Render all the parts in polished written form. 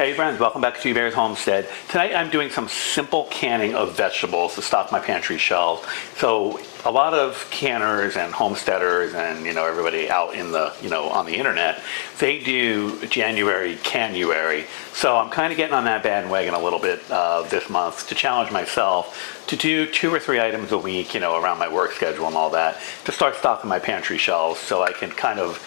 Hey friends, welcome back to G-Bear's Homestead. Tonight I'm doing some simple canning of vegetables to stock my pantry shelves. So a lot of canners and homesteaders and everybody out in the on the internet, they do January Canuary. So I'm kind of getting on that bandwagon a little bit this month to challenge myself to do 2 or 3 items a week, around my work schedule and all that, to start stocking my pantry shelves so I can kind of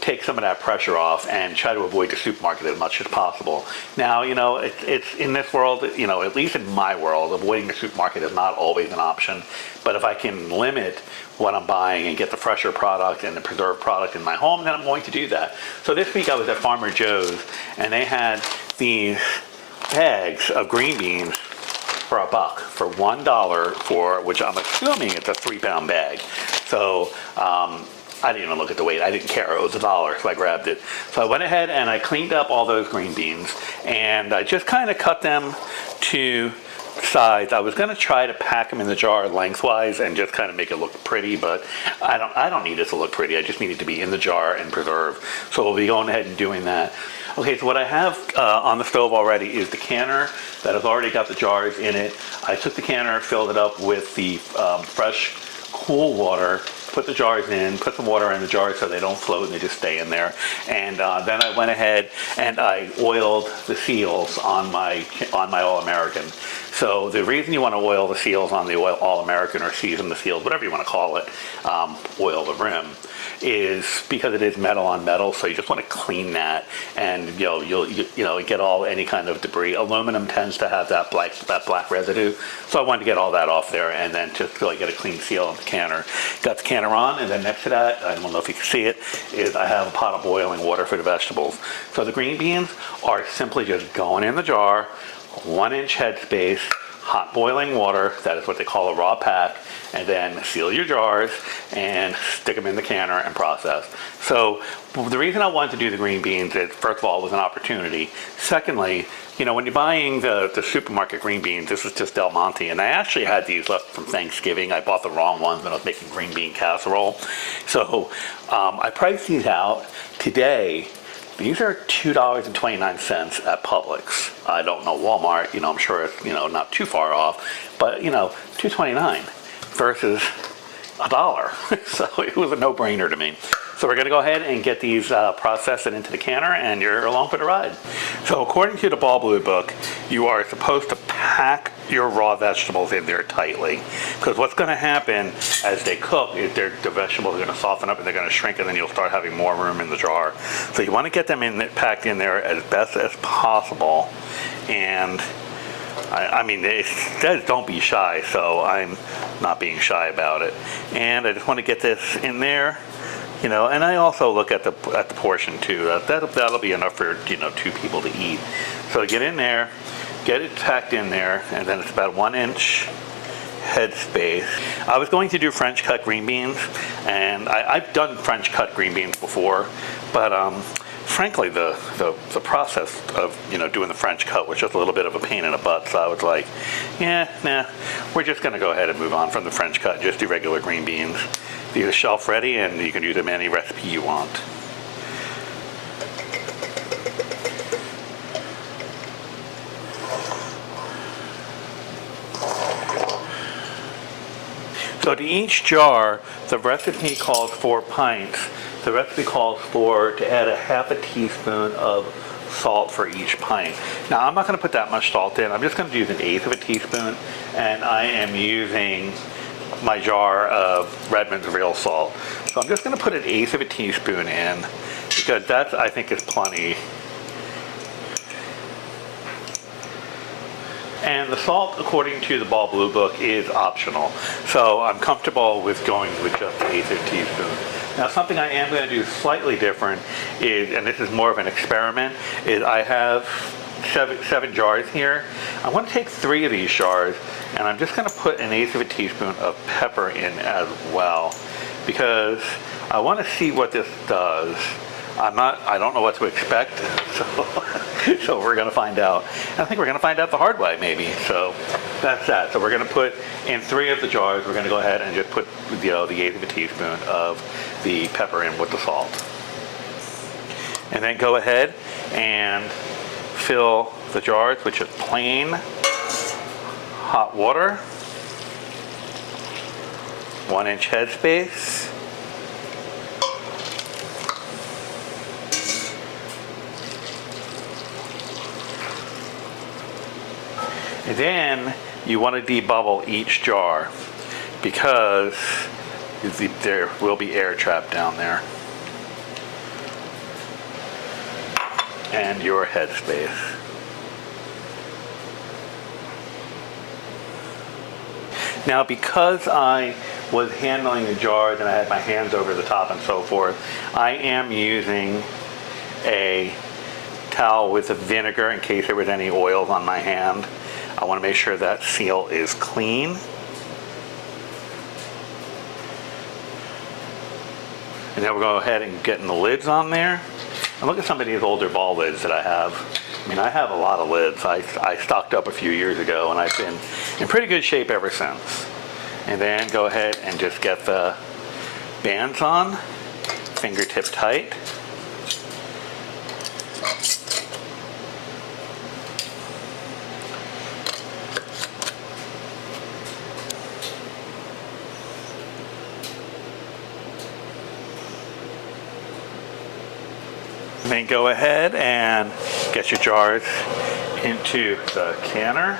take some of that pressure off and try to avoid the supermarket as much as possible. Now, it's in this world, at least in my world, avoiding the supermarket is not always an option. But if I can limit what I'm buying and get the fresher product and the preserved product in my home, then I'm going to do that. So this week I was at Farmer Joe's and they had these bags of green beans for $1, for $1 for, which I'm assuming it's a 3-pound bag. So, I didn't even look at the weight. I didn't care. It was $1, so I grabbed it. So I went ahead and I cleaned up all those green beans, and I just kind of cut them to size. I was going to try to pack them in the jar lengthwise and just kind of make it look pretty, but I don't need it to look pretty. I just need it to be in the jar and preserved. So we'll be going ahead and doing that. Okay, so what I have on the stove already is the canner that has already got the jars in it. I took the canner, filled it up with the fresh, cool water, put the jars in, put some water in the jars so they don't float and they just stay in there. And then I went ahead and I oiled the seals on my All-American. So the reason you want to oil the seals on the All-American, or season the seals, whatever you want to call it, oil the rim, is because it is metal on metal, so you just want to clean that, and you'll get all any kind of debris. Aluminum tends to have that black residue, so I wanted to get all that off there, and then just really get a clean seal on the canner. Got the canner on, and then next to that, I don't know if you can see it, is I have a pot of boiling water for the vegetables. So the green beans are simply just going in the jar, 1-inch headspace, hot boiling water, that is what they call a raw pack, and then seal your jars and stick them in the canner and process. So the reason I wanted to do the green beans is, first of all, it was an opportunity. Secondly, when you're buying the supermarket green beans, this is just Del Monte, and I actually had these left from Thanksgiving. I bought the wrong ones when I was making green bean casserole. So I priced these out today. These are $2.29 at Publix. I don't know Walmart, I'm sure it's, not too far off, but, $2.29 versus $1. So it was a no-brainer to me. So we're gonna go ahead and get these processed and into the canner, and you're along for the ride. So according to the Ball Blue book, you are supposed to pack your raw vegetables in there tightly, because what's gonna happen as they cook is the vegetables are gonna soften up and they're gonna shrink, and then you'll start having more room in the jar. So you wanna get them packed in there as best as possible. And I mean, it says don't be shy, so I'm not being shy about it. And I just want to get this in there, and I also look at the portion too. That'll be enough for 2 people to eat. So get in there, get it packed in there, and then it's about 1-inch headspace. I was going to do French cut green beans, and I've done French cut green beans before, but frankly, the process of doing the French cut was just a little bit of a pain in the butt. So I was like, yeah, nah, we're just going to go ahead and move on from the French cut. Just do regular green beans. These are shelf ready, and you can use them any recipe you want. So to each jar, the recipe calls for pints. The recipe calls for to add a ½ teaspoon of salt for each pint. Now I'm not going to put that much salt in. I'm just going to use 1/8 teaspoon, and I am using my jar of Redmond's real salt. So I'm just going to put 1/8 teaspoon in, because that I think is plenty. And the salt, according to the Ball Blue book, is optional. So I'm comfortable with going with just 1/8 teaspoon. Now something I am going to do slightly different is, and this is more of an experiment, is I have seven jars here. I want to take 3 of these jars, and I'm just going to put 1/8 teaspoon of pepper in as well, because I want to see what this does. I don't know what to expect, so we're going to find out. And I think we're going to find out the hard way, maybe. So that's that. So we're going to put in 3 of the jars. We're going to go ahead and just put the 1/8 teaspoon of the pepper in with the salt. And then go ahead and fill the jars with just plain hot water, 1-inch headspace. And then you want to debubble each jar because there will be air trapped down there. And your headspace. Now, because I was handling the jars and I had my hands over the top and so forth, I am using a towel with a vinegar in case there was any oils on my hand. I want to make sure that seal is clean. And then we'll go ahead and get the lids on there. And look at some of these older ball lids that I have. I mean, I have a lot of lids. I stocked up a few years ago and I've been in pretty good shape ever since. And then go ahead and just get the bands on, fingertip tight. And then go ahead and get your jars into the canner.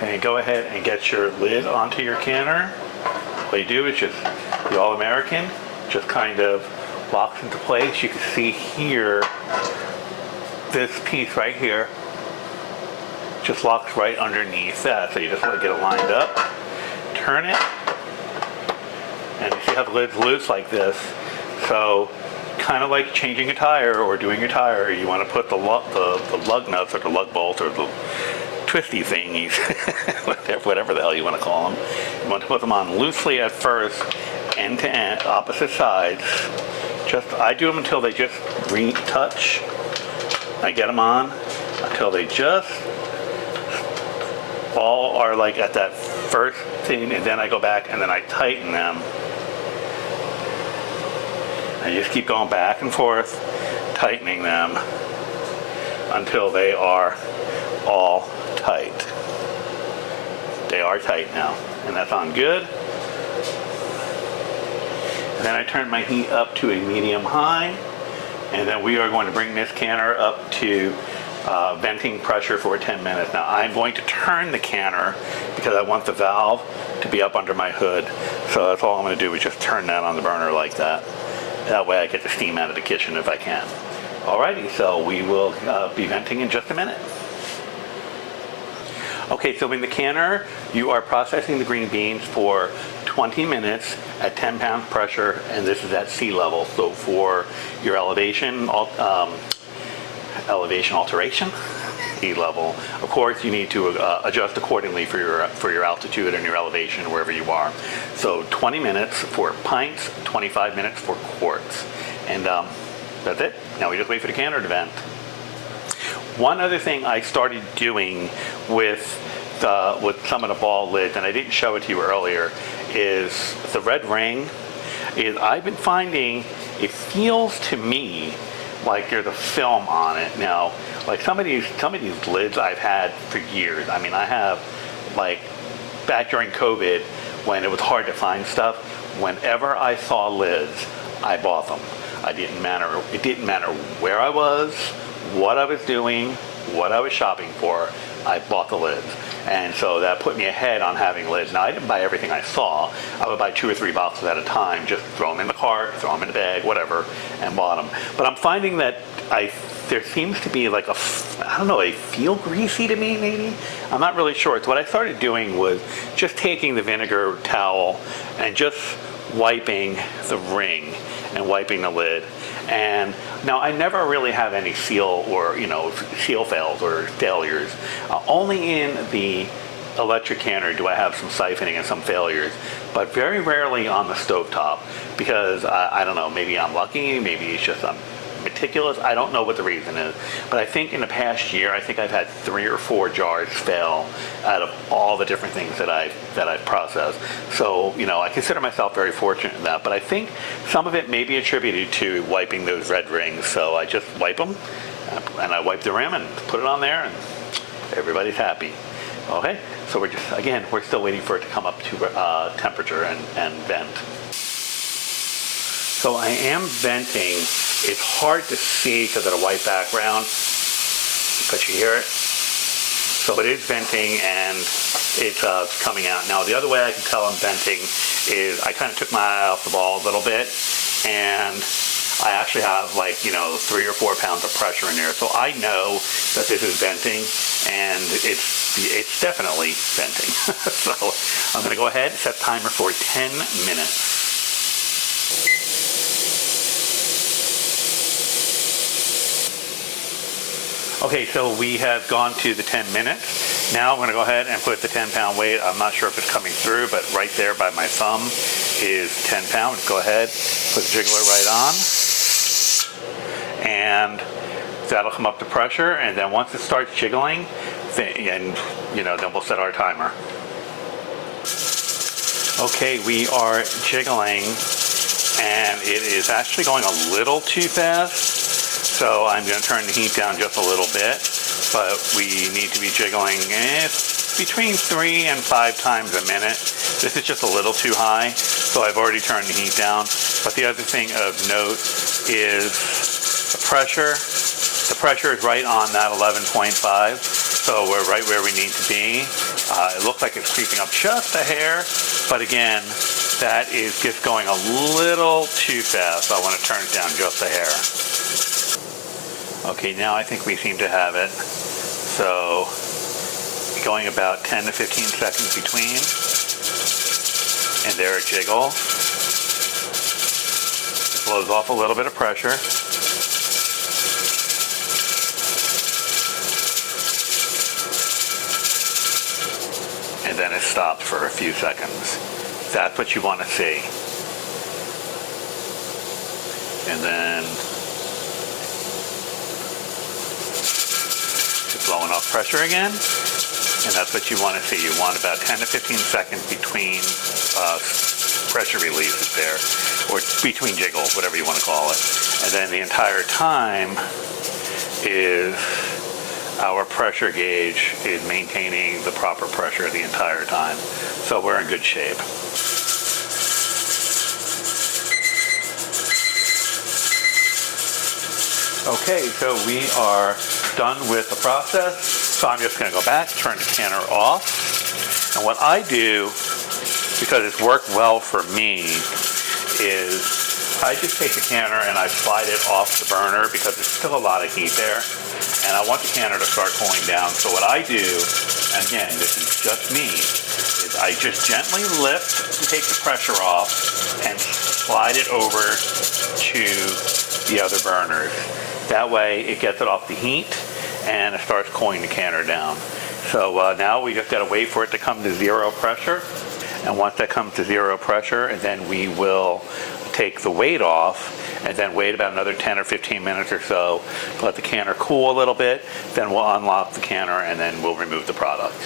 And go ahead and get your lid onto your canner. What you do is just, the All-American, just kind of locks into place. You can see here, this piece right here, just locks right underneath that. So you just want to get it lined up, turn it, and you see how the lid's loose like this. So kind of like changing a tire or doing your tire, you want to put the lug nuts or the lug bolt or the twisty thingies, whatever the hell you want to call them. You want to put them on loosely at first, end to end, opposite sides. I do them until they just touch. I get them on until they just all are like at that first thing, and then I go back and then I tighten them. I just keep going back and forth, tightening them until they are all tight. They are tight now, and that's on good. And then I turn my heat up to a medium high, and then we are going to bring this canner up to venting pressure for 10 minutes. Now I'm going to turn the canner because I want the valve to be up under my hood. So that's all I'm going to do is just turn that on the burner like that. That way I get the steam out of the kitchen if I can. Alrighty, so we will be venting in just a minute. Okay, so in the canner, you are processing the green beans for 20 minutes at 10 pound pressure, and this is at sea level. So for your elevation alteration, sea level, of course you need to adjust accordingly for your altitude and your elevation wherever you are. So 20 minutes for pints, 25 minutes for quarts. And that's it. Now we just wait for the canner to vent. One other thing I started doing with some of the ball lids, and I didn't show it to you earlier, is the red ring. I've been finding it feels to me like there's a film on it now. Like some of these lids I've had for years. I mean, I have, like, back during COVID when it was hard to find stuff, whenever I saw lids, I bought them. It didn't matter where I was, what I was doing, what I was shopping for, I bought the lids. And so that put me ahead on having lids. Now I didn't buy everything I saw. I would buy 2 or 3 boxes at a time, just throw them in the cart, throw them in the bag, whatever, and bought them. But I'm finding that there seems to be like they feel greasy to me maybe? I'm not really sure. So what I started doing was just taking the vinegar towel and just wiping the ring and wiping the lid. And now I never really have any seal or, seal fails or failures. Only in the electric canner do I have some siphoning and some failures, but very rarely on the stovetop because I don't know, maybe I'm lucky, maybe it's just I'm meticulous. I don't know what the reason is, but I think in the past year, I think I've had 3 or 4 jars fail out of all the different things that I've processed. So, you know, I consider myself very fortunate in that, but I think some of it may be attributed to wiping those red rings. So I just wipe them, and I wipe the rim and put it on there, and everybody's happy. Okay, so we're still waiting for it to come up to temperature and vent. So I am venting. It's hard to see because of the white background, but you hear it. So it is venting, and it's coming out. Now the other way I can tell I'm venting is I kind of took my eye off the ball a little bit, and I actually have, like, you know, 3 or 4 pounds of pressure in there. So I know that this is venting, and it's definitely venting. So I'm going to go ahead and set timer for 10 minutes. Okay, so we have gone to the 10 minutes. Now I'm going to go ahead and put the 10-pound weight. I'm not sure if it's coming through, but right there by my thumb is 10 pounds. Go ahead, put the jiggler right on, and that'll come up to pressure. And then once it starts jiggling, then we'll set our timer. Okay, we are jiggling, and it is actually going a little too fast. So I'm going to turn the heat down just a little bit, but we need to be jiggling between 3 and 5 times a minute. This is just a little too high, so I've already turned the heat down. But the other thing of note is the pressure. The pressure is right on that 11.5, so we're right where we need to be. It looks like it's creeping up just a hair, but again, that is just going a little too fast. So I want to turn it down just a hair. Okay, now I think we seem to have it. So going about 10 to 15 seconds between, and there it jiggles. It blows off a little bit of pressure. And then it stops for a few seconds. That's what you want to see. And then blowing off pressure again, and that's what you want to see. You want about 10 to 15 seconds between pressure releases there, or between jiggles, whatever you want to call it. And then the entire time is our pressure gauge is maintaining the proper pressure the entire time. So we're in good shape. Okay, so we are done with the process. So I'm just going to go back, turn the canner off. And what I do, because it's worked well for me, is I just take the canner and I slide it off the burner because there's still a lot of heat there. And I want the canner to start cooling down. So what I do, and again, this is just me, is I just gently lift to take the pressure off and slide it over to the other burners. That way it gets it off the heat and it starts cooling the canner down. So now we just got to wait for it to come to 0 pressure. And once that comes to 0 pressure, and then we will take the weight off and then wait about another 10 or 15 minutes or so to let the canner cool a little bit. Then we'll unlock the canner and then we'll remove the product.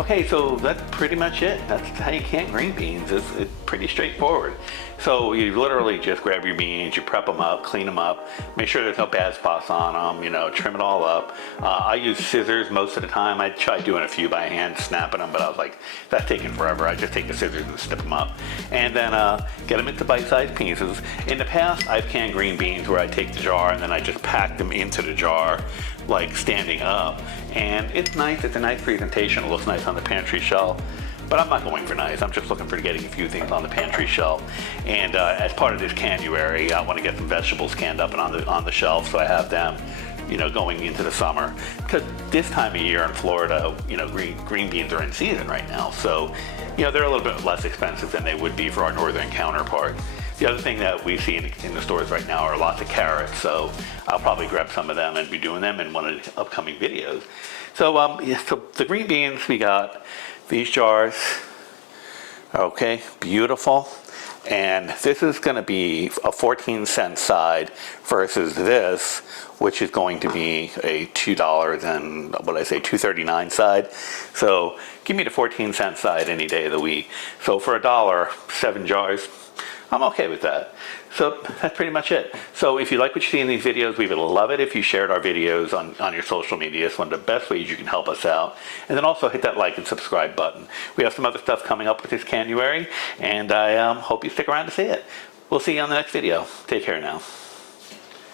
Okay, so that's pretty much it. That's how you can green beans. It's pretty straightforward. So you literally just grab your beans, you prep them up, clean them up, make sure there's no bad spots on them, you know, trim it all up. I use scissors most of the time. I tried doing a few by hand, snapping them, but I was like, that's taking forever. I just take the scissors and snip them up. And then get them into bite-sized pieces. In the past, I've canned green beans where I take the jar and then I just pack them into the jar, like standing up. And it's nice, it's a nice presentation, it looks nice on the pantry shelf. But I'm not going for nice. I'm just looking for getting a few things on the pantry shelf. And as part of this Canuary, I want to get some vegetables canned up and on the shelf, so I have them, you know, going into the summer. Because this time of year in Florida, you know, green beans are in season right now. So, you know, they're a little bit less expensive than they would be for our northern counterparts. The other thing that we see in the stores right now are lots of carrots, so I'll probably grab some of them and be doing them in one of the upcoming videos. So, yeah, so the green beans, we got these jars. Okay, beautiful. And this is going to be a 14-cent side versus this, which is going to be a $2 and what did I say, $2.39 side. So give me the 14-cent side any day of the week. So for $1, 7 jars, I'm okay with that. So that's pretty much it. So if you like what you see in these videos, we would love it if you shared our videos on your social media. It's one of the best ways you can help us out. And then also hit that like and subscribe button. We have some other stuff coming up with this Canuary, and I hope you stick around to see it. We'll see you on the next video. Take care now.